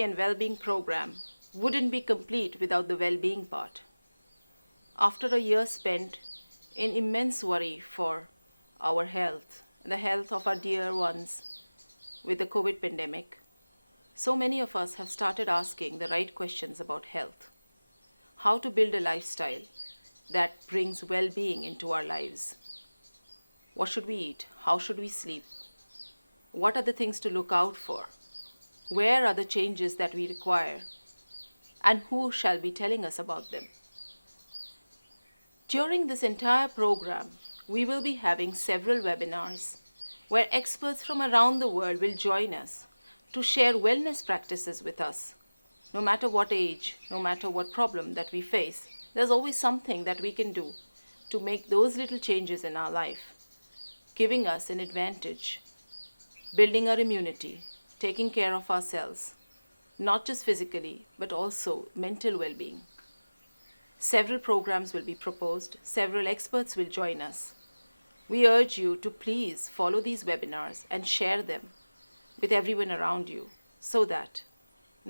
and well-being program wouldn't be complete without the well-being part. After a year spent in immense worry for our health, the health of our dear ones with the COVID pandemic, so many of us have started asking the right questions about health. How to build a lifestyle that brings well-being into our lives. What should we eat? How should we sleep? What are the things to look out for? Where are the changes that we require? And who shall be telling us about it? During this entire program, we will be having several webinars where experts from around the world will join us to share wellness practices with us. No matter what age, no matter what problem that we face, there's always something that we can do to make those little changes in our life, giving us an advantage, building our immunity, taking care of ourselves, not just physically, but also mentally. Several programs will be proposed, several experts will join us. We urge you to please follow these webinars and share them with everyone around you so that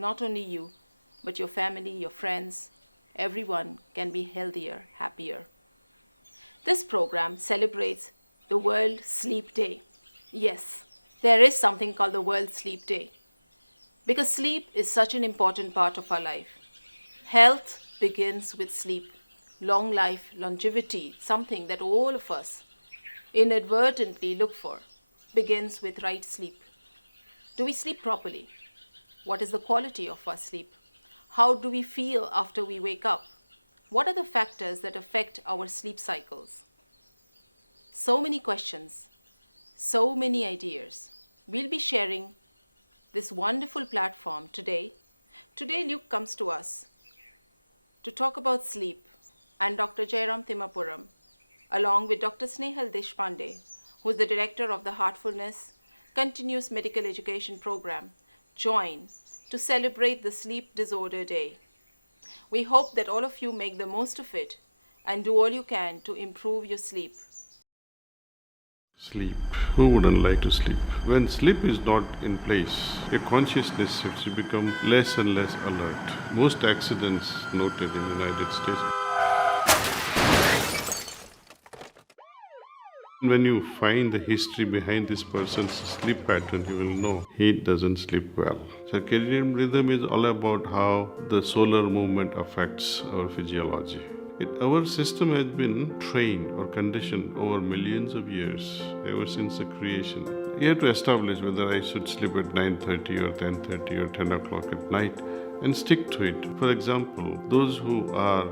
not only you, but your family, your friends, or home can be healthier, happier. This program celebrates the World Sleep Day. Yes, there is something called the World Sleep Day. Because sleep is such an important part of our life. Health begins with sleep. Long life, longevity, something that all of us inadvertently look for, begins with right sleep. What is sleep properly? What is the quality of our sleep? How do we feel after we wake up? What are the factors that affect our sleep cycles? So many questions, so many ideas. We'll be sharing this wonderful platform today. Today Luke comes to us to talk about sleep and Dr. Charan Thivapura, along with Dr. Sneha Deshpande, who is the director of the Heartfulness Continuous Medical Education Program, join to celebrate the Sleep Disorder Day. We hope that all of you make the most of it and do all you can to improve the sleep. Sleep. Who wouldn't like to sleep? When sleep is not in place, your consciousness shifts, you become less and less alert. Most accidents noted in the United States. When you find the history behind this person's sleep pattern, you will know he doesn't sleep well. Circadian rhythm is all about how the solar movement affects our physiology. Our system has been trained or conditioned over millions of years, ever since the creation. You have to establish whether I should sleep at 9:30 or 10:30 or 10 o'clock at night and stick to it. For example, those who are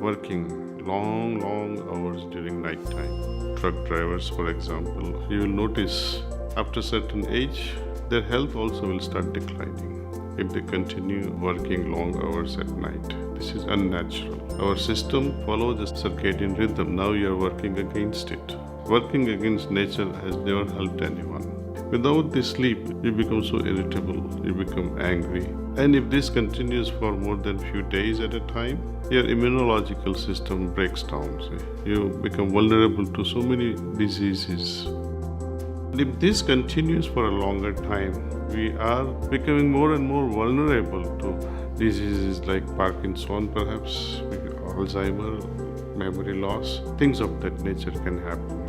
working long hours during night time, truck drivers for example, you will notice after certain age, their health also will start declining if they continue working long hours at night. This is unnatural. Our system follows the circadian rhythm. Now you are working against it. Working against nature has never helped anyone. Without this sleep, you become so irritable, you become angry. And if this continues for more than few days at a time, your immunological system breaks down. You become vulnerable to so many diseases. If this continues for a longer time, we are becoming more and more vulnerable to diseases like Parkinson, perhaps, Alzheimer, memory loss. Things of that nature can happen.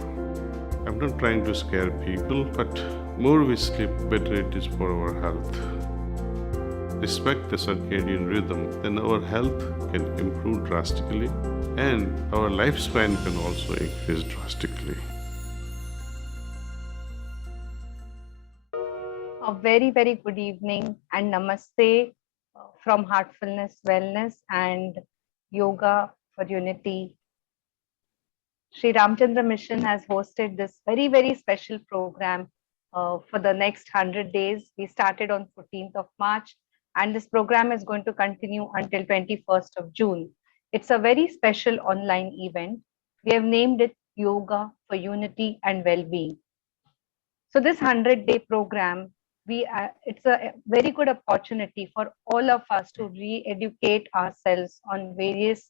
I'm not trying to scare people, but more we sleep, better it is for our health. Respect the circadian rhythm, then our health can improve drastically and our lifespan can also increase drastically. A very good evening and namaste from Heartfulness Wellness and Yoga for Unity. Sri Ramchandra Mission has hosted this very special program for the next 100 days. We started on 14th of March and this program is going to continue until 21st of June. It's a very special online event. We have named it Yoga for Unity and Well-being. So this 100-day program, it's a very good opportunity for all of us to re-educate ourselves on various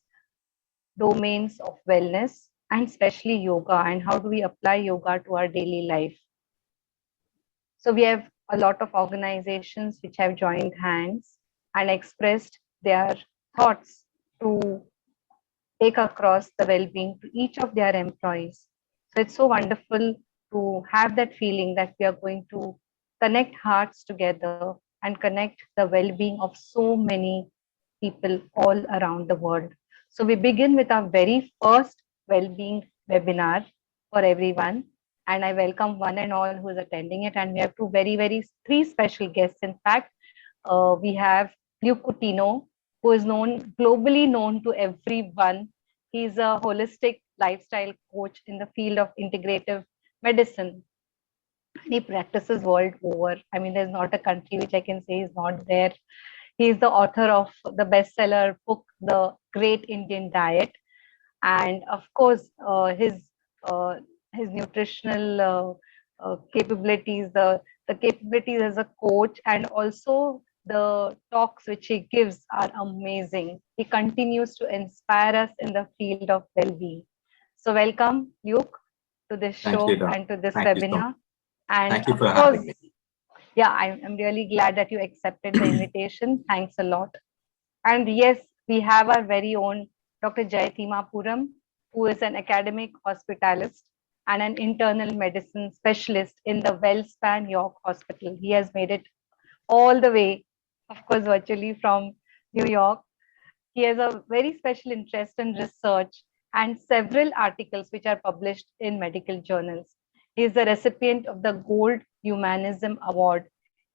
domains of wellness and especially yoga and how do we apply yoga to our daily life. So we have a lot of organizations which have joined hands and expressed their thoughts to take across the well-being to each of their employees. So it's so wonderful to have that feeling that we are going to connect hearts together and connect the well-being of so many people all around the world. So we begin with our very first well-being webinar for everyone. And I welcome one and all who is attending it. And we have three special guests. In fact, we have Luke Coutinho, who is globally known to everyone. He's a holistic lifestyle coach in the field of integrative medicine. He practices world over. I mean, there's not a country which I can say is not there. He is the author of the bestseller book, The Great Indian Diet, and of course, his nutritional capabilities, the capabilities as a coach, and also the talks which he gives are amazing. He continues to inspire us in the field of well-being. So welcome, Luke, to this Thank show you, Doc. and to this Thank you so much. webinar. And Thank you of for course, having me. yeah, I'm really glad that you accepted the invitation. Thanks a lot. And yes, we have our very own Dr. Jayathima Puram, who is an academic hospitalist and an internal medicine specialist in the WellSpan York Hospital. He has made it all the way, of course, virtually from New York. He has a very special interest in research and several articles which are published in medical journals. He is the recipient of the Gold Humanism Award.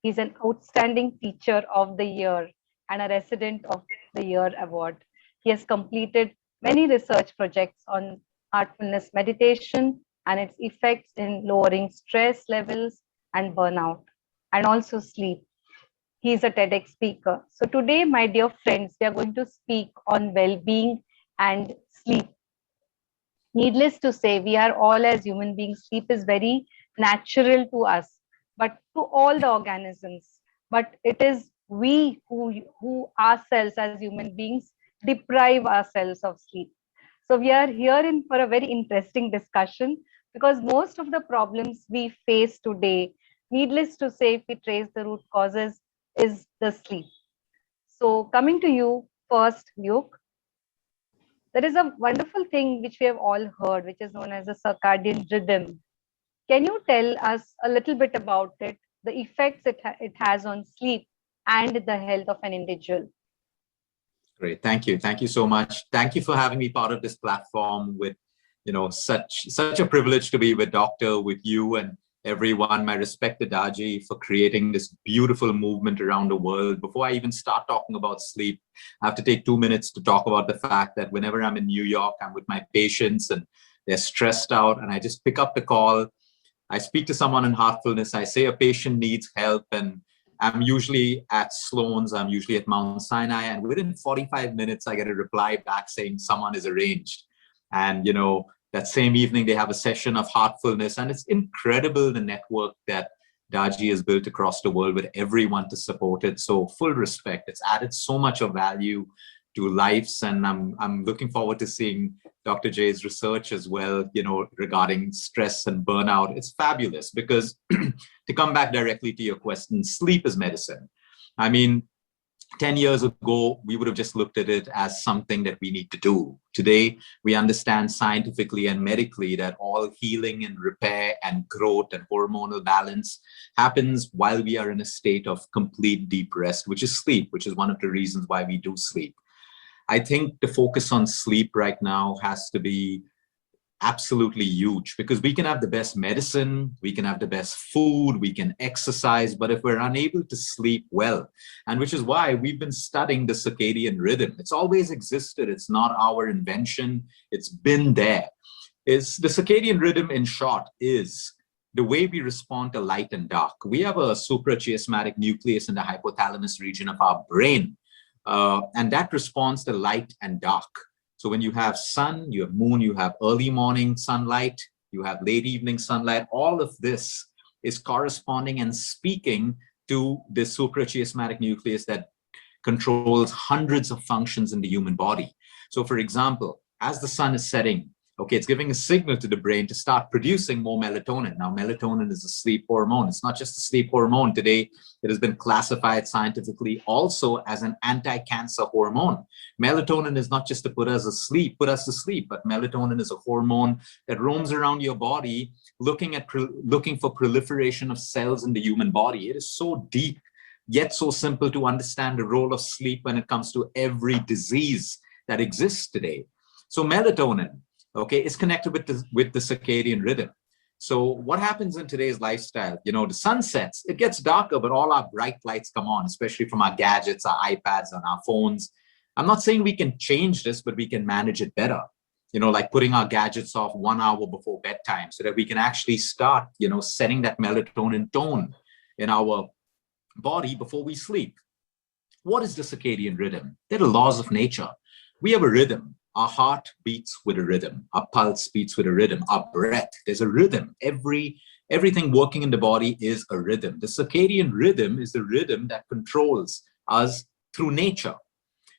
He's an outstanding teacher of the year and a resident of the year award. He has completed many research projects on heartfulness meditation and its effects in lowering stress levels and burnout, and also sleep. He is a TEDx speaker. So today, my dear friends, we are going to speak on well-being and sleep. Needless to say, we are all as human beings, sleep is very natural to us, but to all the organisms. But it is we who ourselves as human beings deprive ourselves of sleep. So we are here in for a very interesting discussion because most of the problems we face today, needless to say, if we trace the root causes, is the sleep. So coming to you first, Luke, there is a wonderful thing which we have all heard, which is known as the circadian rhythm. Can you tell us a little bit about it, the effects it has on sleep and the health of an individual? Great. Thank you. Thank you so much. Thank you for having me part of this platform with, such a privilege to be with Doctor, with you and everyone. My respect to Daji for creating this beautiful movement around the world. Before I even start talking about sleep, I have to take 2 minutes to talk about the fact that whenever I'm in New York, I'm with my patients and they're stressed out and I just pick up the call. I speak to someone in heartfulness. I say a patient needs help and I'm usually at Sloan's, I'm usually at Mount Sinai, and within 45 minutes, I get a reply back saying someone is arranged. And, that same evening, they have a session of heartfulness. And it's incredible the network that Daji has built across the world with everyone to support it. So full respect. It's added so much of value to lives. And I'm looking forward to seeing Dr. J's research as well, regarding stress and burnout. It's fabulous because to come back directly to your question, sleep is medicine. I mean, 10 years ago, we would have just looked at it as something that we need to do. Today, we understand scientifically and medically that all healing and repair and growth and hormonal balance happens while we are in a state of complete deep rest, which is sleep, which is one of the reasons why we do sleep. I think the focus on sleep right now has to be absolutely huge because we can have the best medicine, we can have the best food, we can exercise, but if we're unable to sleep well, and which is why we've been studying the circadian rhythm. It's always existed. It's not our invention. It's been there. Is the circadian rhythm, in short, is the way we respond to light and dark. We have a suprachiasmatic nucleus in the hypothalamus region of our brain, and that responds to light and dark. So when you have sun, you have moon, you have early morning sunlight, you have late evening sunlight, all of this is corresponding and speaking to the suprachiasmatic nucleus that controls hundreds of functions in the human body. So for example, as the sun is setting, Okay, it's giving a signal to the brain to start producing more melatonin. Now, melatonin is a sleep hormone. It's not just a sleep hormone. Today, it has been classified scientifically also as an anti-cancer hormone. Melatonin is not just to put us to sleep, but melatonin is a hormone that roams around your body looking for proliferation of cells in the human body. It is so deep, yet so simple to understand the role of sleep when it comes to every disease that exists today. So melatonin, okay, is connected with the circadian rhythm. So what happens in today's lifestyle? You know, the sun sets, it gets darker, but all our bright lights come on, especially from our gadgets, our iPads, and our phones. I'm not saying we can change this, but we can manage it better. You know, like putting our gadgets off 1 hour before bedtime so that we can actually start, you know, setting that melatonin tone in our body before we sleep. What is the circadian rhythm? They're the laws of nature. We have a rhythm. Our heart beats with a rhythm. Our pulse beats with a rhythm. Our breath, there's a rhythm. Everything working in the body is a rhythm. The circadian rhythm is the rhythm that controls us through nature.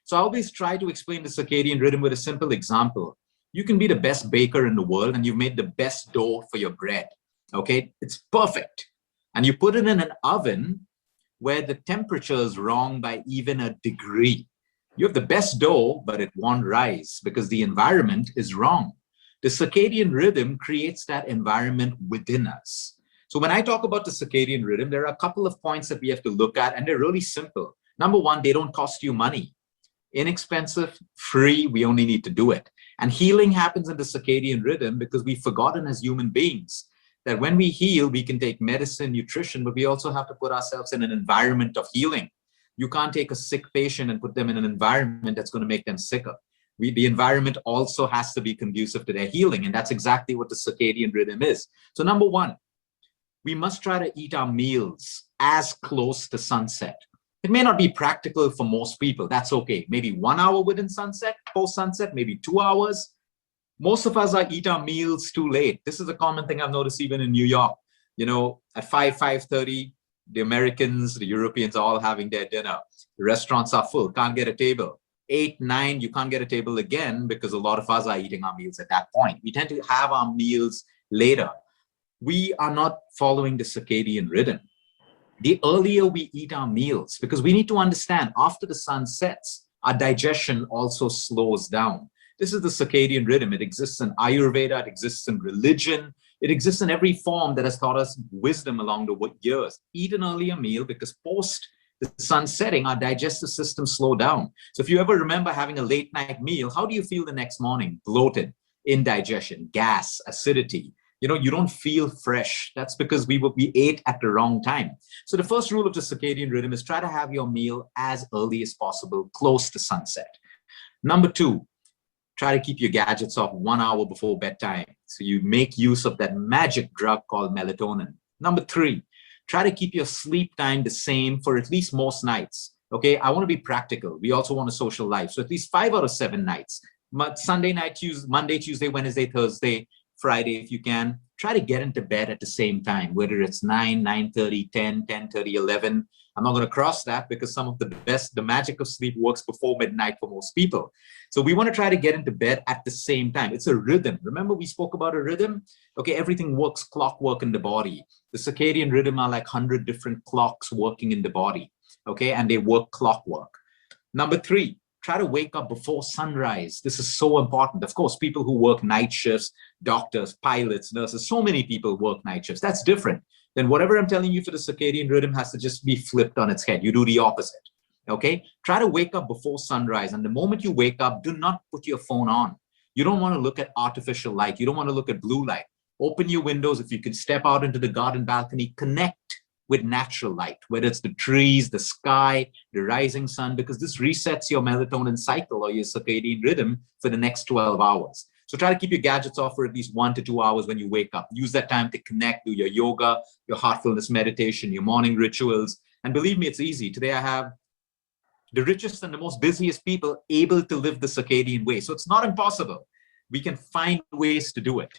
So I always try to explain the circadian rhythm with a simple example. You can be the best baker in the world and you've made the best dough for your bread. Okay, it's perfect. And you put it in an oven where the temperature is wrong by even a degree. You have the best dough, but it won't rise because the environment is wrong. The circadian rhythm creates that environment within us. So when I talk about the circadian rhythm, there are a couple of points that we have to look at, and they're really simple. Number one, they don't cost you money. Inexpensive, free, we only need to do it. And healing happens in the circadian rhythm because we've forgotten as human beings that when we heal, we can take medicine, nutrition, but we also have to put ourselves in an environment of healing. You can't take a sick patient and put them in an environment that's going to make them sicker. The environment also has to be conducive to their healing, and that's exactly what the circadian rhythm is. So number one, we must try to eat our meals as close to sunset. It may not be practical for most people. That's okay. Maybe 1 hour within sunset, post sunset, maybe 2 hours. Most of us eat our meals too late. This is a common thing I've noticed even in New York. You know, at 5:30, the Americans, the Europeans are all having their dinner. The restaurants are full, can't get a table. 8, 9, you can't get a table again because a lot of us are eating our meals at that point. We tend to have our meals later. We are not following the circadian rhythm. The earlier we eat our meals, because we need to understand after the sun sets, our digestion also slows down. This is the circadian rhythm. It exists in Ayurveda, it exists in religion, it exists in every form that has taught us wisdom along the years. Eat an earlier meal because post the sun setting, our digestive system slow down. So if you ever remember having a late night meal, how do you feel the next morning? Bloated, indigestion, gas, acidity. You know, you don't feel fresh. That's because we ate at the wrong time. So the first rule of the circadian rhythm is try to have your meal as early as possible, close to sunset. Number two, try to keep your gadgets off 1 hour before bedtime. So you make use of that magic drug called melatonin. Number three, try to keep your sleep time the same for at least most nights. Okay, I want to be practical. We also want a social life. So at least 5 out of 7 nights. Sunday night, Monday, Tuesday, Wednesday, Thursday, Friday, if you can, try to get into bed at the same time, whether it's 9, 9:30, 10, 10:30, 11. I'm not going to cross that because some of the magic of sleep works before midnight for most people. So we want to try to get into bed at the same time. It's a rhythm. Remember we spoke about a rhythm? Okay, everything works clockwork in the body. The circadian rhythm are like 100 different clocks working in the body. Okay, and they work clockwork. Number three, try to wake up before sunrise. This is so important. Of course, people who work night shifts, doctors, pilots, nurses, so many people work night shifts. That's different. Then whatever I'm telling you for the circadian rhythm has to just be flipped on its head. You do the opposite. Okay? Try to wake up before sunrise. And the moment you wake up, do not put your phone on. You don't want to look at artificial light. You don't want to look at blue light. Open your windows. If you can step out into the garden balcony, connect with natural light, whether it's the trees, the sky, the rising sun, because this resets your melatonin cycle or your circadian rhythm for the next 12 hours. So try to keep your gadgets off for at least 1 to 2 hours when you wake up. Use that time to connect, do your yoga, your heartfulness meditation, your morning rituals. And believe me, it's easy. Today I have the richest and the most busiest people able to live the circadian way. So it's not impossible. We can find ways to do it.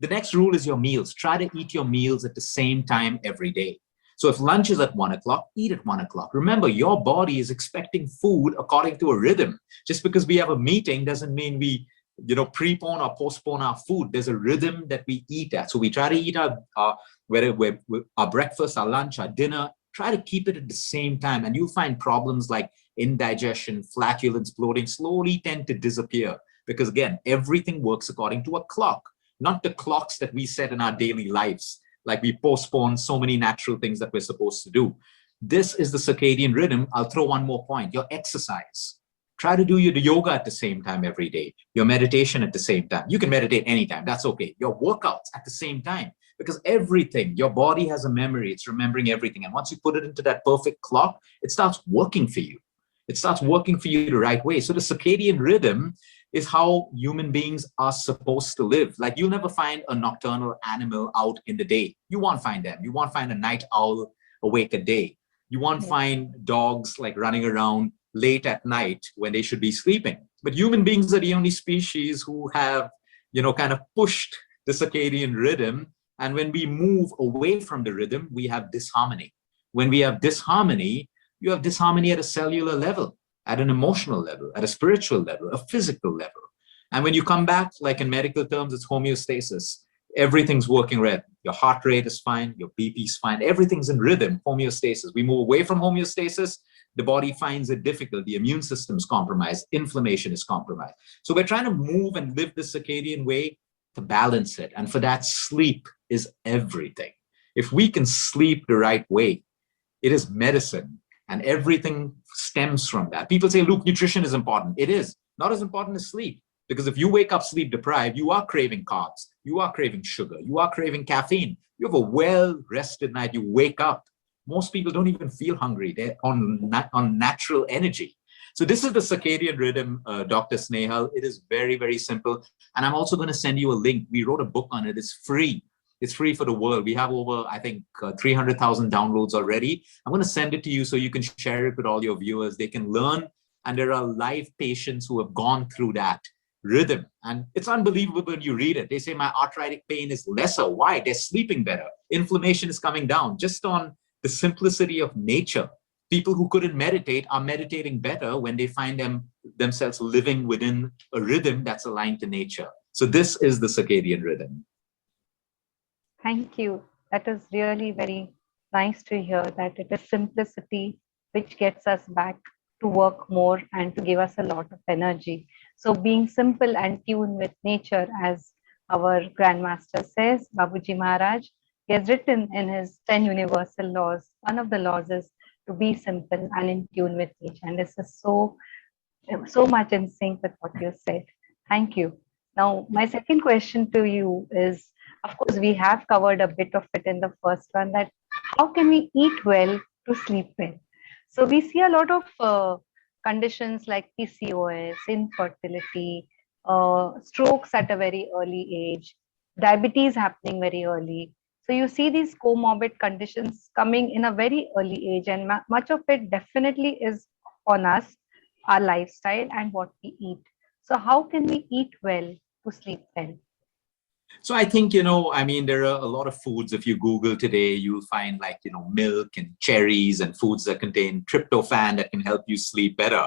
The next rule is your meals. Try to eat your meals at the same time every day. So if lunch is at 1 o'clock, eat at 1 o'clock. Remember, your body is expecting food according to a rhythm. Just because we have a meeting doesn't mean we prepone or postpone our food. There's a rhythm that we eat at. So we try to eat our breakfast, our lunch, our dinner, try to keep it at the same time. And you'll find problems like indigestion, flatulence, bloating slowly tend to disappear. Because again, everything works according to a clock, not the clocks that we set in our daily lives. Like we postpone so many natural things that we're supposed to do. This is the circadian rhythm. I'll throw one more point, your exercise. Try to do your yoga at the same time every day, your meditation at the same time. You can meditate anytime, that's okay. Your workouts at the same time, because everything, your body has a memory, it's remembering everything. And once you put it into that perfect clock, it starts working for you. It starts working for you the right way. So the circadian rhythm is how human beings are supposed to live. Like you'll never find a nocturnal animal out in the day. You won't find them. You won't find a night owl awake at day. You won't find dogs like running around late at night when they should be sleeping. But human beings are the only species who have, kind of pushed the circadian rhythm. And when we move away from the rhythm, we have disharmony. When we have disharmony, you have disharmony at a cellular level, at an emotional level, at a spiritual level, a physical level. And when you come back, like in medical terms, it's homeostasis. Everything's working right. Your heart rate is fine, your BP is fine, everything's in rhythm, homeostasis. We move away from homeostasis, the body finds it difficult, the immune system is compromised, inflammation is compromised. So we're trying to move and live the circadian way to balance it. And for that, sleep is everything. If we can sleep the right way, it is medicine. And everything stems from that. People say, Luke, nutrition is important. It is not as important as sleep. Because if you wake up sleep deprived, you are craving carbs, you are craving sugar, you are craving caffeine. You have a well-rested night, you wake up. Most people don't even feel hungry. They're on natural energy. So this is the circadian rhythm, Dr. Snehal. It is very, very simple. And I'm also going to send you a link. We wrote a book on it. It's free. It's free for the world. We have over, I think, 300,000 downloads already. I'm going to send it to you so you can share it with all your viewers. They can learn. And there are live patients who have gone through that rhythm. And it's unbelievable when you read it. They say my arthritic pain is lesser. Why? They're sleeping better. Inflammation is coming down just on the simplicity of nature. People who couldn't meditate are meditating better when they find themselves living within a rhythm that's aligned to nature. So this is the circadian rhythm. Thank you. That is really very nice to hear that it is simplicity which gets us back to work more and to give us a lot of energy. So being simple and tuned with nature, as our Grandmaster says, Babuji Maharaj, he has written in his 10 universal laws, one of the laws is to be simple and in tune with nature. And this is so much in sync with what you said. Thank you. Now, my second question to you is, of course, we have covered a bit of it in the first one, that how can we eat well to sleep well? So we see a lot of conditions like PCOS, infertility, strokes at a very early age, diabetes happening very early. So you see these comorbid conditions coming in a very early age, and much of it definitely is on us, our lifestyle and what we eat. So how can we eat well to sleep well? So I think, there are a lot of foods. If you Google today, you'll find like, milk and cherries and foods that contain tryptophan that can help you sleep better.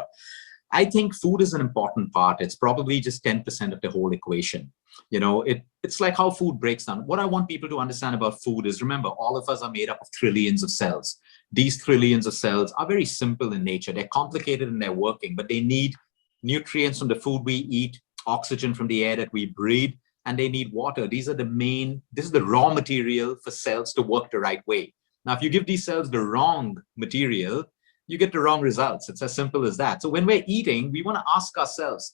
I think food is an important part. It's probably just 10% of the whole equation. It's like how food breaks down. What I want people to understand about food is, remember, all of us are made up of trillions of cells. These trillions of cells are very simple in nature. They're complicated in their working, but they need nutrients from the food we eat, oxygen from the air that we breathe, and they need water. This is the raw material for cells to work the right way. Now, if you give these cells the wrong material, you get the wrong results. It's as simple as that. So when we're eating, we want to ask ourselves,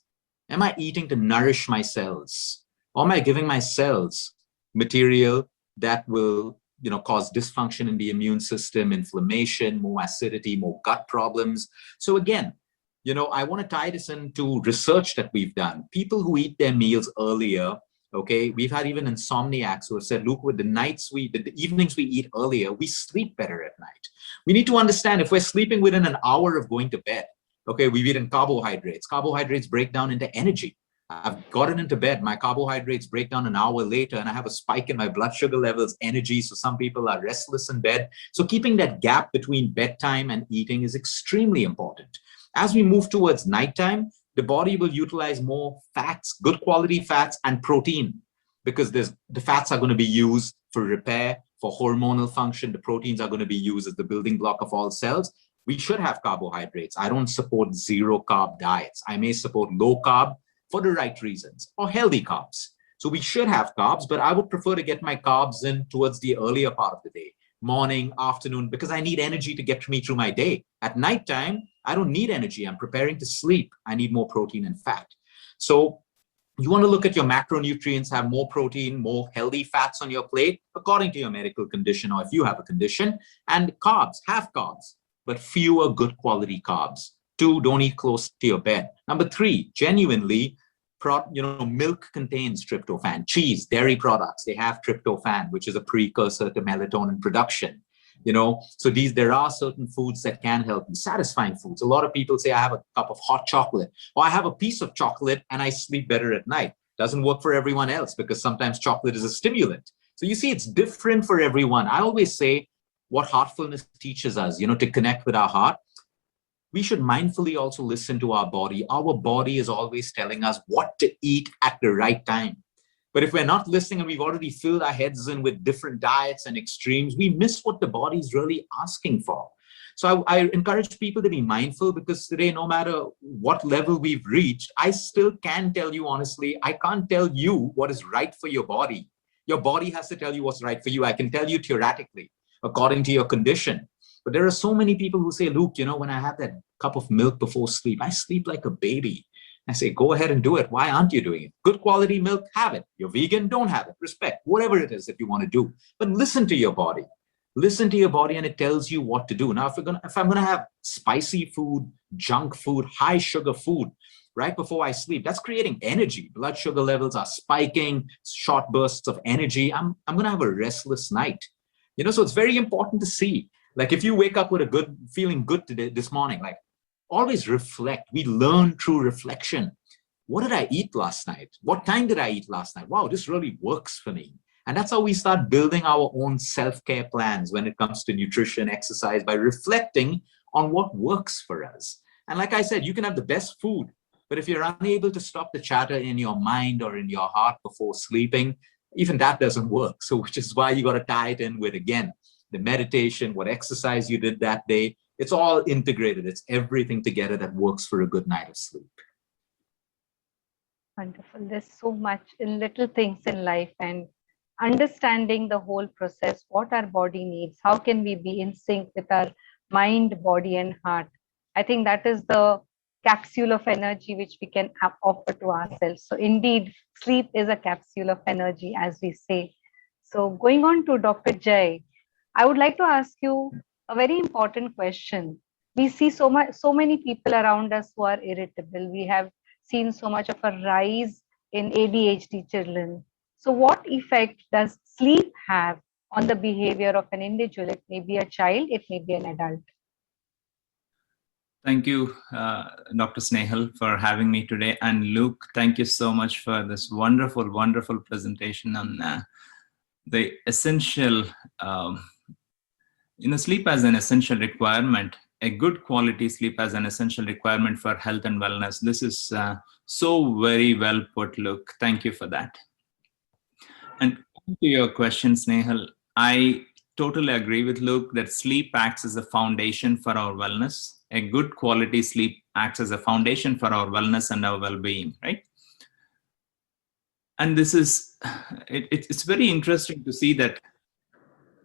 am I eating to nourish my cells? Or am I giving my cells material that will, cause dysfunction in the immune system, inflammation, more acidity, more gut problems? So again, I want to tie this into research that we've done. People who eat their meals earlier, okay, we've had even insomniacs who have said, look, with the evenings we eat earlier, we sleep better at night. We need to understand, if we're sleeping within an hour of going to bed, okay, we've eaten carbohydrates. Carbohydrates break down into energy. I've gotten into bed, my carbohydrates break down an hour later, and I have a spike in my blood sugar levels, energy. So some people are restless in bed. So keeping that gap between bedtime and eating is extremely important. As we move towards nighttime, the body will utilize more fats, good quality fats and protein, because the fats are going to be used for repair, for hormonal function. The proteins are going to be used as the building block of all cells. We should have carbohydrates. I don't support zero carb diets. I may support low carb for the right reasons, or healthy carbs. So we should have carbs, but I would prefer to get my carbs in towards the earlier part of the day, morning, afternoon, because I need energy to get me through my day. At nighttime, I don't need energy. I'm preparing to sleep. I need more protein and fat. So you want to look at your macronutrients, have more protein, more healthy fats on your plate, according to your medical condition, or if you have a condition, and carbs, have carbs, but fewer good quality carbs. 2, don't eat close to your bed. Number 3, genuinely, milk contains tryptophan. Cheese, dairy products, they have tryptophan, which is a precursor to melatonin production. So there are certain foods that can help you, satisfying foods. A lot of people say, I have a cup of hot chocolate, or I have a piece of chocolate and I sleep better at night. Doesn't work for everyone else, because sometimes chocolate is a stimulant. So you see, it's different for everyone. I always say what Heartfulness teaches us, to connect with our heart. We should mindfully also listen to our body. Our body is always telling us what to eat at the right time. But if we're not listening and we've already filled our heads in with different diets and extremes, we miss what the body is really asking for. So I encourage people to be mindful, because today, no matter what level we've reached, I still can tell you honestly, I can't tell you what is right for your body. Your body has to tell you what's right for you. I can tell you theoretically, according to your condition. But there are so many people who say, Luke, when I have that cup of milk before sleep, I sleep like a baby. I say, go ahead and do it. Why aren't you doing it? Good quality milk, have it. You're vegan, don't have it. Respect, whatever it is that you want to do. But listen to your body. Listen to your body, and it tells you what to do. Now, if I'm gonna have spicy food, junk food, high sugar food right before I sleep, that's creating energy. Blood sugar levels are spiking, short bursts of energy. I'm gonna have a restless night. So it's very important to see. Like, if you wake up with feeling good today, this morning, like, always reflect. We learn through reflection. What did I eat last night? What time did I eat last night? Wow, this really works for me. And that's how we start building our own self-care plans when it comes to nutrition, exercise, by reflecting on what works for us. And like I said, you can have the best food, but if you're unable to stop the chatter in your mind or in your heart before sleeping, even that doesn't work. So which is why you got to tie it in with, again, the meditation, what exercise you did that day. It's all integrated. It's everything together that works for a good night of sleep. Wonderful. There's so much in little things in life, and understanding the whole process, what our body needs, how can we be in sync with our mind, body, and heart. I think that is the capsule of energy which we can offer to ourselves. So indeed, sleep is a capsule of energy, as we say. So going on to Dr. Jai, I would like to ask you a very important question. We see so many people around us who are irritable. We have seen so much of a rise in ADHD children. So what effect does sleep have on the behavior of an individual? It may be a child, it may be an adult. Thank you, Dr. Snehal, for having me today. And Luke, thank you so much for this wonderful, wonderful presentation on the essential, sleep as an essential requirement, a good quality sleep as an essential requirement for health and wellness. This is so very well put, Luke. Thank you for that. And to your question, Snehal, I totally agree with Luke that sleep acts as a foundation for our wellness. A good quality sleep acts as a foundation for our wellness and our well-being, right? And this is, it's very interesting to see that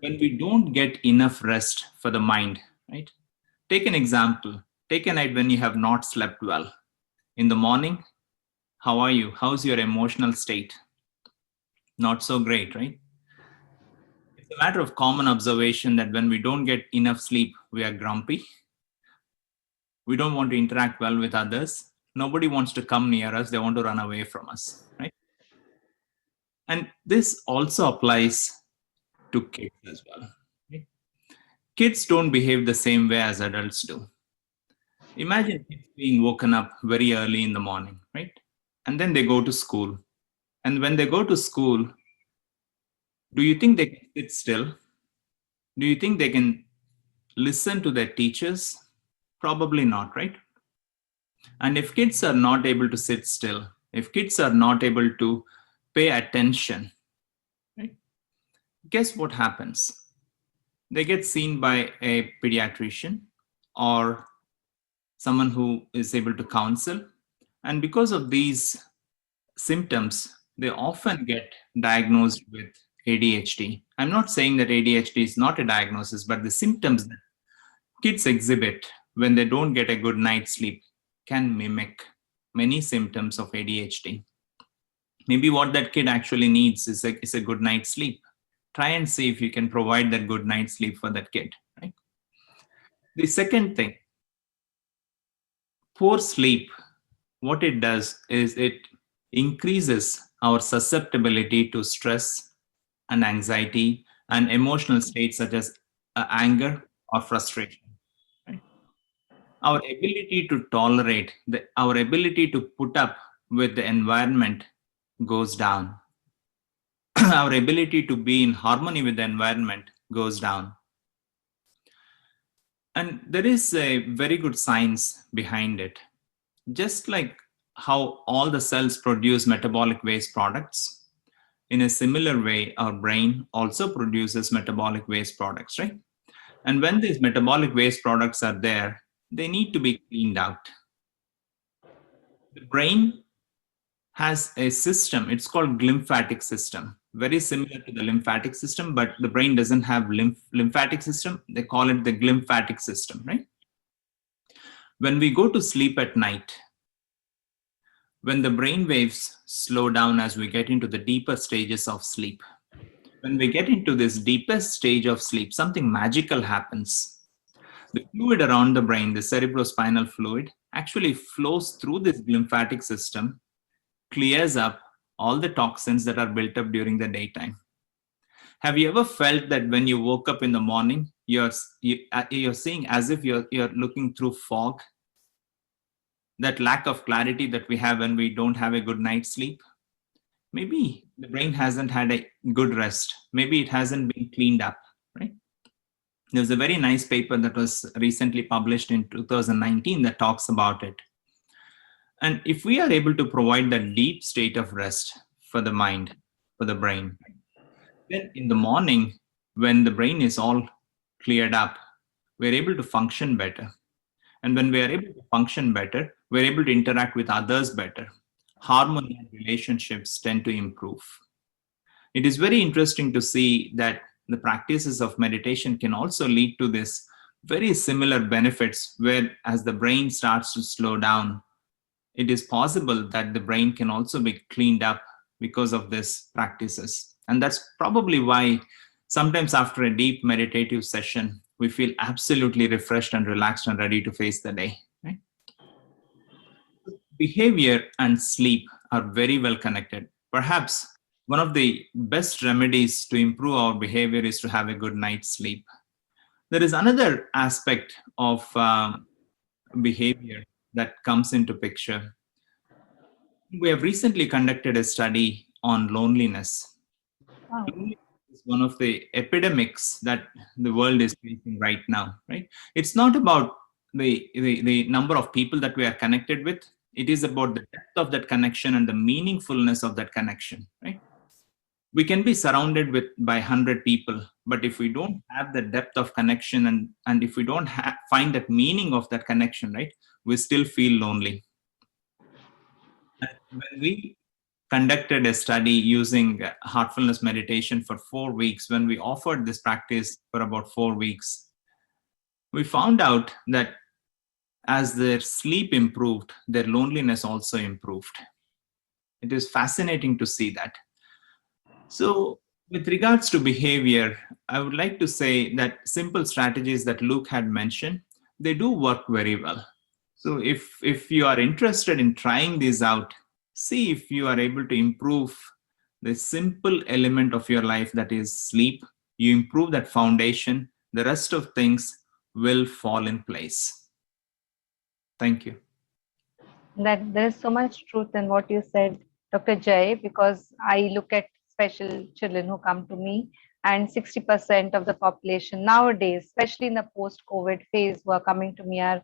when we don't get enough rest for the mind, right? Take an example. Take a night when you have not slept well. In the morning, how are you? How's your emotional state? Not so great, right? It's a matter of common observation that when we don't get enough sleep, we are grumpy. We don't want to interact well with others. Nobody wants to come near us. They want to run away from us, right? And this also applies to kids as well. Right? Kids don't behave the same way as adults do. Imagine kids being woken up very early in the morning, right? And then they go to school. And when they go to school, do you think they can sit still? Do you think they can listen to their teachers? Probably not, right? And if kids are not able to sit still, if kids are not able to pay attention, right, guess what happens? They get seen by a pediatrician or someone who is able to counsel. And because of these symptoms, they often get diagnosed with ADHD. I'm not saying that ADHD is not a diagnosis, but the symptoms that kids exhibit when they don't get a good night's sleep can mimic many symptoms of ADHD. Maybe what that kid actually needs is a good night's sleep. Try and see if you can provide that good night's sleep for that kid, right? The second thing, poor sleep, what it does is it increases our susceptibility to stress and anxiety and emotional states such as anger or frustration. Right? Our ability to tolerate, our ability to put up with the environment goes down. Our ability to be in harmony with the environment goes down. And there is a very good science behind it. Just like how all the cells produce metabolic waste products, in a similar way, our brain also produces metabolic waste products, right? And when these metabolic waste products are there, they need to be cleaned out. The brain has a system, it's called glymphatic system, very similar to the lymphatic system, but the brain doesn't have lymphatic system. They call it the glymphatic system, right? When we go to sleep at night, when the brain waves slow down as we get into the deeper stages of sleep, when we get into this deepest stage of sleep, something magical happens. The fluid around the brain, the cerebrospinal fluid, actually flows through this glymphatic system, clears up all the toxins that are built up during the daytime. Have you ever felt that when you woke up in the morning, you're seeing as if you're looking through fog? That lack of clarity that we have when we don't have a good night's sleep? Maybe the brain hasn't had a good rest. Maybe it hasn't been cleaned up, right? There's a very nice paper that was recently published in 2019 that talks about it. And if we are able to provide that deep state of rest for the mind, for the brain, then in the morning, when the brain is all cleared up, we're able to function better. And when we are able to function better, we're able to interact with others better. Harmony and relationships tend to improve. It is very interesting to see that the practices of meditation can also lead to this very similar benefits, where as the brain starts to slow down, it is possible that the brain can also be cleaned up because of these practices. And that's probably why sometimes after a deep meditative session, we feel absolutely refreshed and relaxed and ready to face the day. Right? Behavior and sleep are very well connected. Perhaps one of the best remedies to improve our behavior is to have a good night's sleep. There is another aspect of behavior that comes into picture. We have recently conducted a study on loneliness. Wow. Loneliness is one of the epidemics that the world is facing right now, right? It's not about the number of people that we are connected with. It is about the depth of that connection and the meaningfulness of that connection, right? We can be surrounded by 100 people, but if we don't have the depth of connection and if we don't find that meaning of that connection, right, we still feel lonely. And when we conducted a study using heartfulness meditation for 4 weeks, when we offered this practice for about 4 weeks, we found out that as their sleep improved, their loneliness also improved. It is fascinating to see that. So with regards to behavior, I would like to say that simple strategies that Luke had mentioned, they do work very well. So if you are interested in trying these out, see if you are able to improve the simple element of your life, that is sleep. You improve that foundation, the rest of things will fall in place. Thank you. That there is so much truth in what you said, Dr. Jay, because I look at special children who come to me, and 60% of the population nowadays, especially in the post-COVID phase, who are coming to me are,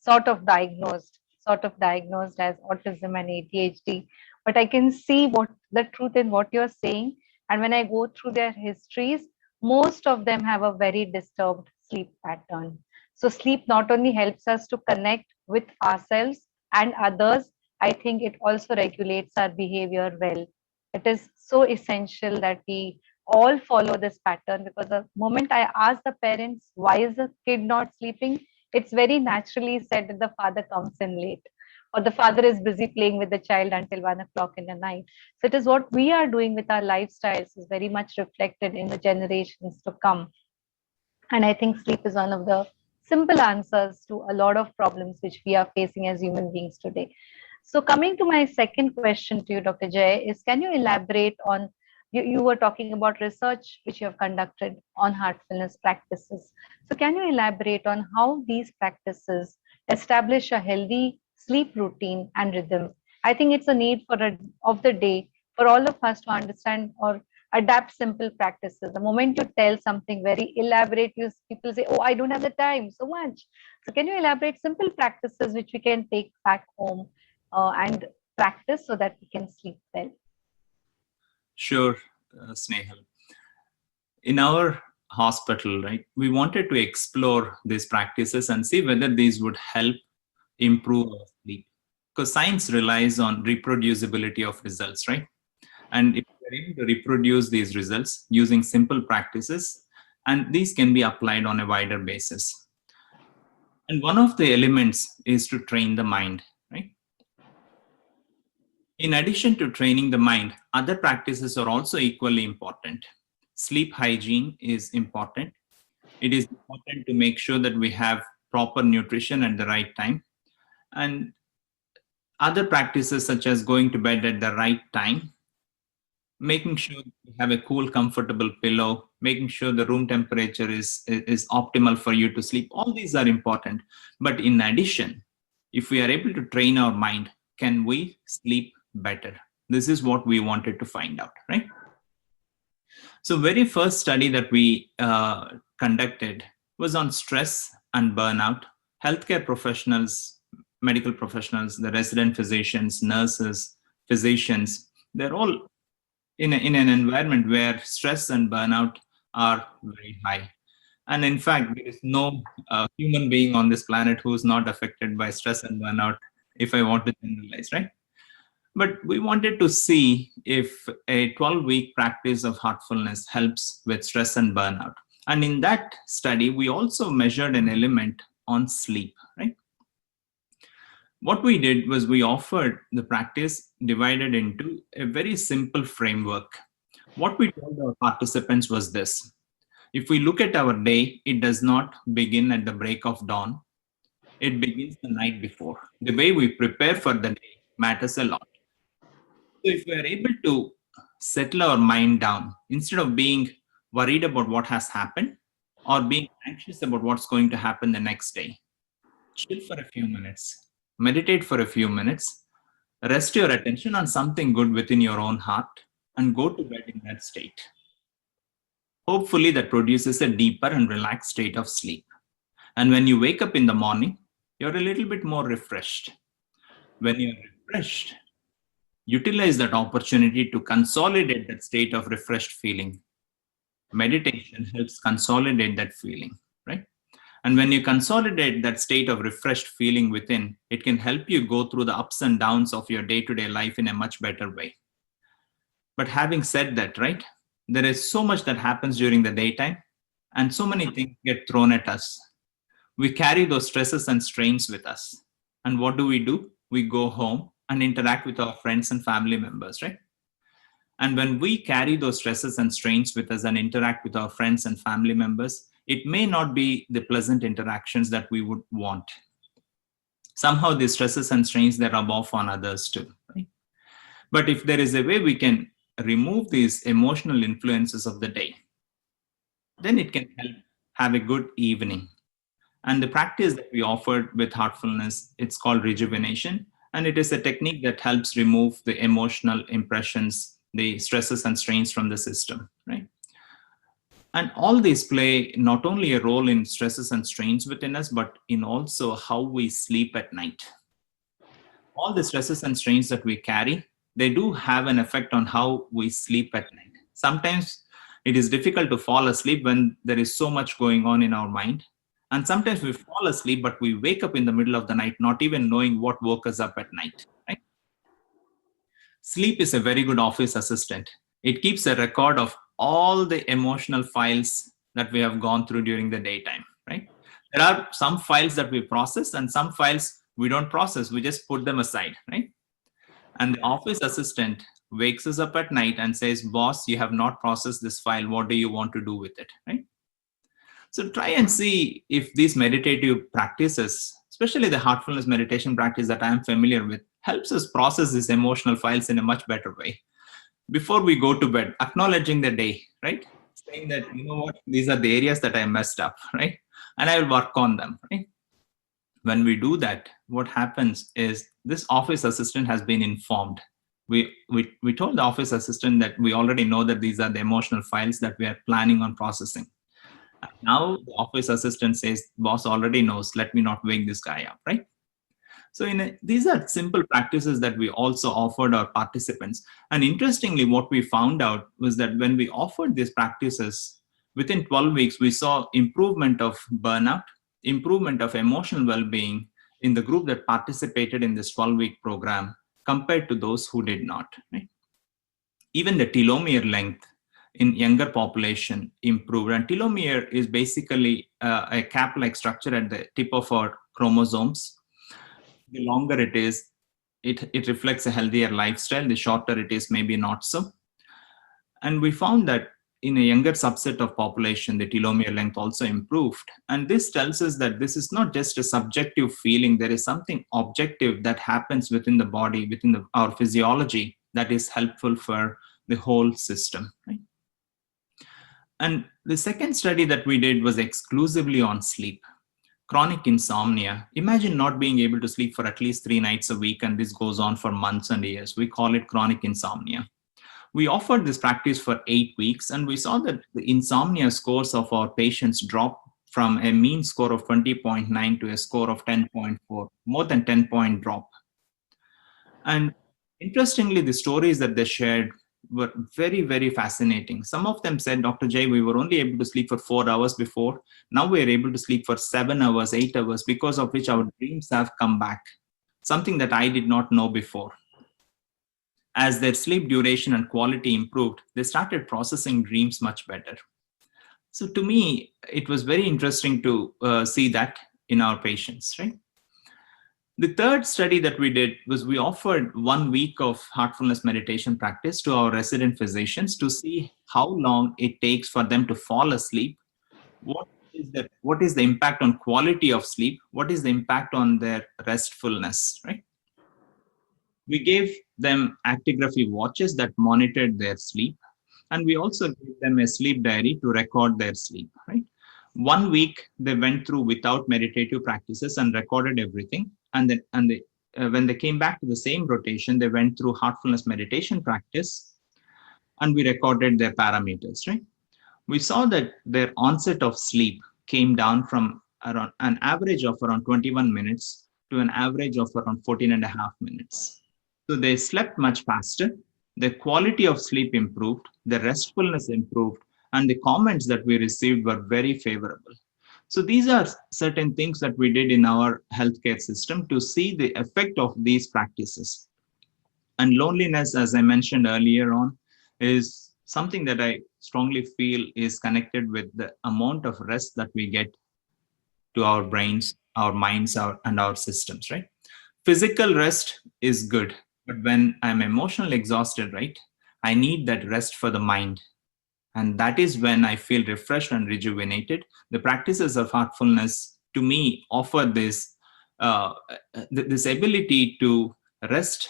sort of diagnosed. sort of diagnosed as autism and ADHD, but I can see what the truth in what you're saying. And when I go through their histories, most of them have a very disturbed sleep pattern. So sleep not only helps us to connect with ourselves and others, I think it also regulates our behavior well. It is so essential that we all follow this pattern, because the moment I ask the parents, why is the kid not sleeping? It's very naturally said that the father comes in late, or the father is busy playing with the child until 1 o'clock in the night. So it is what we are doing with our lifestyles is very much reflected in the generations to come. And I think sleep is one of the simple answers to a lot of problems which we are facing as human beings today. So coming to my second question to you, Dr. Jay, is can you elaborate on, you were talking about research which you have conducted on heartfulness practices. So can you elaborate on how these practices establish a healthy sleep routine and rhythm? I think it's a need for of the day for all of us to understand or adapt simple practices. The moment you tell something very elaborate, people say, oh, I don't have the time so much. So can you elaborate simple practices which we can take back home and practice so that we can sleep well? Sure, Snehal. In our hospital, right, we wanted to explore these practices and see whether these would help improve our sleep. Because science relies on reproducibility of results, right? And if we're able to reproduce these results using simple practices, and these can be applied on a wider basis. And one of the elements is to train the mind, right? In addition to training the mind, other practices are also equally important. Sleep hygiene is important. It is important to make sure that we have proper nutrition at the right time. And other practices such as going to bed at the right time, making sure you have a cool, comfortable pillow, making sure the room temperature is optimal for you to sleep. All these are important. But in addition, if we are able to train our mind, can we sleep better? This is what we wanted to find out, right? So very first study that we conducted was on stress and burnout. Healthcare professionals, medical professionals, the resident physicians, nurses, physicians, they're all in an environment where stress and burnout are very high. And in fact, there is no human being on this planet who is not affected by stress and burnout, if I want to generalize, right? But we wanted to see if a 12-week practice of heartfulness helps with stress and burnout. And in that study, we also measured an element on sleep, right? What we did was we offered the practice divided into a very simple framework. What we told our participants was this: if we look at our day, it does not begin at the break of dawn. It begins the night before. The way we prepare for the day matters a lot. So if we are able to settle our mind down, instead of being worried about what has happened or being anxious about what's going to happen the next day, chill for a few minutes, meditate for a few minutes, rest your attention on something good within your own heart, and go to bed in that state. Hopefully that produces a deeper and relaxed state of sleep. And when you wake up in the morning, you're a little bit more refreshed. When you're refreshed, utilize that opportunity to consolidate that state of refreshed feeling. Meditation helps consolidate that feeling, right? And when you consolidate that state of refreshed feeling within, it can help you go through the ups and downs of your day-to-day life in a much better way. But having said that, right, there is so much that happens during the daytime, and so many things get thrown at us. We carry those stresses and strains with us. And what do? We go home and interact with our friends and family members, right? And when we carry those stresses and strains with us and interact with our friends and family members, it may not be the pleasant interactions that we would want. Somehow these stresses and strains, they rub off on others too, right? But if there is a way we can remove these emotional influences of the day, then it can help have a good evening. And the practice that we offered with heartfulness, it's called rejuvenation. And it is a technique that helps remove the emotional impressions, the stresses and strains from the system, right? And all these play not only a role in stresses and strains within us, but in also how we sleep at night. all the stresses and strains that we carry, they do have an effect on how we sleep at night. Sometimes it is difficult to fall asleep when there is so much going on in our mind. And sometimes we fall asleep, but we wake up in the middle of the night, not even knowing what woke us up at night. Right? Sleep is a very good office assistant. It keeps a record of all the emotional files that we have gone through during the daytime, right? There are some files that we process and some files we don't process. We just put them aside, right? And the office assistant wakes us up at night and says, boss, you have not processed this file. What do you want to do with it, right? So try and see if these meditative practices, especially the heartfulness meditation practice that I am familiar with, helps us process these emotional files in a much better way. Before we go to bed, acknowledging the day, right? Saying that, you know what, these are the areas that I messed up, right? And I will work on them, right? When we do that, what happens is this office assistant has been informed. We told the office assistant that we already know that these are the emotional files that we are planning on processing. Now the office assistant says, boss already knows, let me not wake this guy up, right? So these are simple practices that we also offered our participants. And interestingly, what we found out was that when we offered these practices, within 12 weeks, we saw improvement of burnout, improvement of emotional well-being in the group that participated in this 12-week program compared to those who did not. Right? Even the telomere length in younger population improved. And telomere is basically a cap-like structure at the tip of our chromosomes. The longer it is, it reflects a healthier lifestyle. The shorter it is, maybe not so. And we found that in a younger subset of population, the telomere length also improved. And this tells us that this is not just a subjective feeling. There is something objective that happens within the body, within our physiology, that is helpful for the whole system. Right? And the second study that we did was exclusively on sleep. Chronic insomnia. Imagine not being able to sleep for at least 3 nights a week, and this goes on for months and years. We call it chronic insomnia. We offered this practice for 8 weeks, and we saw that the insomnia scores of our patients drop from a mean score of 20.9 to a score of 10.4, more than 10-point drop. And interestingly, the stories that they shared were very, very fascinating. Some of them said, Dr. Jay, we were only able to sleep for 4 hours before. Now we're able to sleep for 7 hours, 8 hours, because of which our dreams have come back. Something that I did not know before. As their sleep duration and quality improved, they started processing dreams much better. So to me, it was very interesting to see that in our patients, right? The third study that we did was we offered 1 week of heartfulness meditation practice to our resident physicians to see how long it takes for them to fall asleep. What is the impact on quality of sleep? What is the impact on their restfulness, right? We gave them actigraphy watches that monitored their sleep. And we also gave them a sleep diary to record their sleep, right? 1 week, they went through without meditative practices and recorded everything. And then when they came back to the same rotation, they went through heartfulness meditation practice and we recorded their parameters, right? We saw that their onset of sleep came down from around an average of around 21 minutes to an average of around 14.5 minutes. So they slept much faster. The quality of sleep improved, the restfulness improved, and the comments that we received were very favorable. So these are certain things that we did in our healthcare system to see the effect of these practices. And loneliness, as I mentioned earlier on, is something that I strongly feel is connected with the amount of rest that we get to our brains, our minds, and our systems, right? Physical rest is good, but when I'm emotionally exhausted, right, I need that rest for the mind. And that is when I feel refreshed and rejuvenated. The practices of heartfulness, to me, offer this ability to rest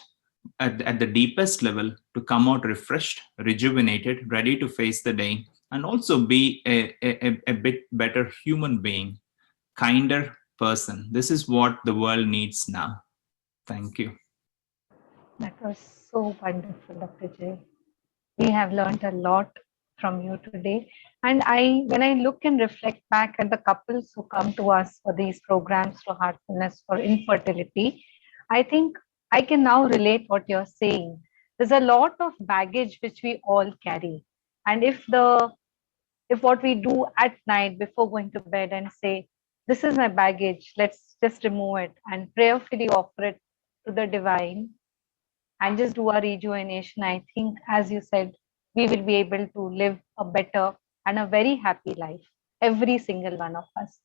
at the deepest level, to come out refreshed, rejuvenated, ready to face the day, and also be a bit better human being, kinder person. This is what the world needs now. Thank you. That was so wonderful, Dr. Jay. We have learned a lot from you today. And when I look and reflect back at the couples who come to us for these programs for heartfulness, for infertility, I think I can now relate what you're saying. There's a lot of baggage which we all carry. And if what we do at night before going to bed and say, this is my baggage, let's just remove it and prayerfully offer it to the divine and just do a rejuvenation, I think, as you said, we will be able to live a better and a very happy life, every single one of us.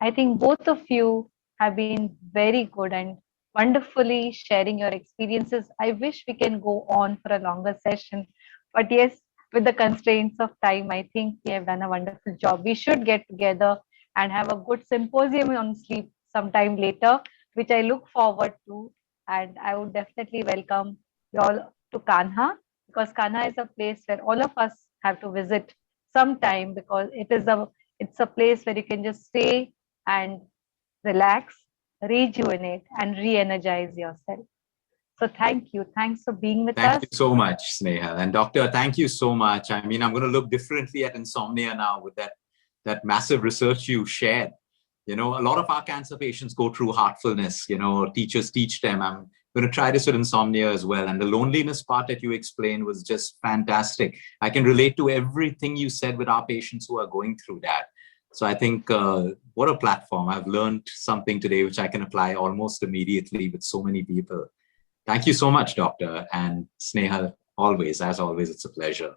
I think both of you have been very good and wonderfully sharing your experiences. I wish we can go on for a longer session, but yes, with the constraints of time, I think we have done a wonderful job. We should get together and have a good symposium on sleep sometime later, which I look forward to. And I would definitely welcome you all to Kanha, because Kanha is a place where all of us have to visit sometime, because it's a place where you can just stay and relax, rejuvenate, and re-energize yourself. So thank you. Thanks for being with us. Thank you so much, Sneha. And doctor, thank you so much. I mean, I'm going to look differently at insomnia now with that massive research you shared. You know, a lot of our cancer patients go through heartfulness, you know, teachers teach them. I'm going to try this with insomnia as well. And the loneliness part that you explained was just fantastic. I can relate to everything you said with our patients who are going through that. So I think what a platform. I've learned something today, which I can apply almost immediately with so many people. Thank you so much, Doctor. And Sneha, as always, it's a pleasure.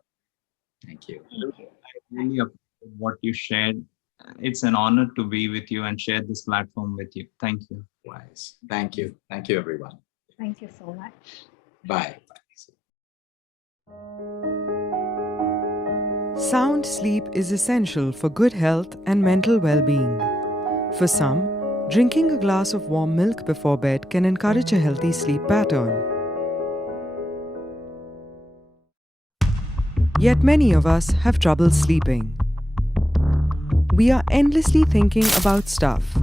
Thank you. Thank you. I really appreciate what you shared. It's an honor to be with you and share this platform with you. Thank you. Wise. Thank you. Thank you, everyone. Thank you so much. Bye. Sound sleep is essential for good health and mental well-being. For some, drinking a glass of warm milk before bed can encourage a healthy sleep pattern. Yet many of us have trouble sleeping. We are endlessly thinking about stuff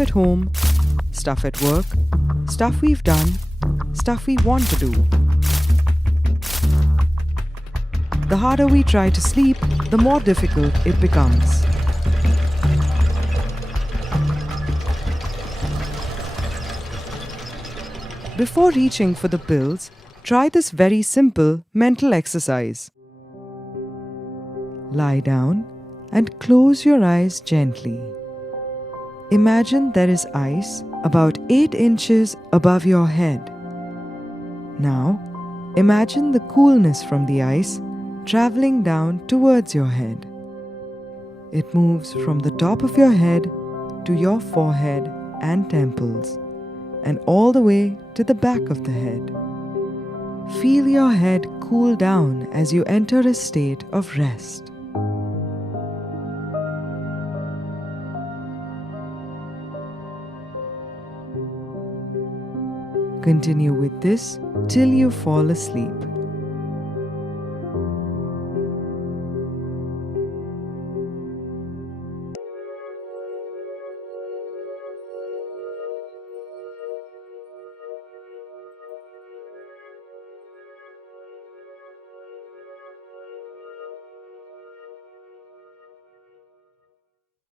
at home, stuff at work, stuff we've done, stuff we want to do. The harder we try to sleep, the more difficult it becomes. Before reaching for the pills, try this very simple mental exercise. Lie down and close your eyes gently. Imagine there is ice about 8 inches above your head. Now, imagine the coolness from the ice traveling down towards your head. It moves from the top of your head to your forehead and temples, and all the way to the back of the head. Feel your head cool down as you enter a state of rest. Continue with this till you fall asleep.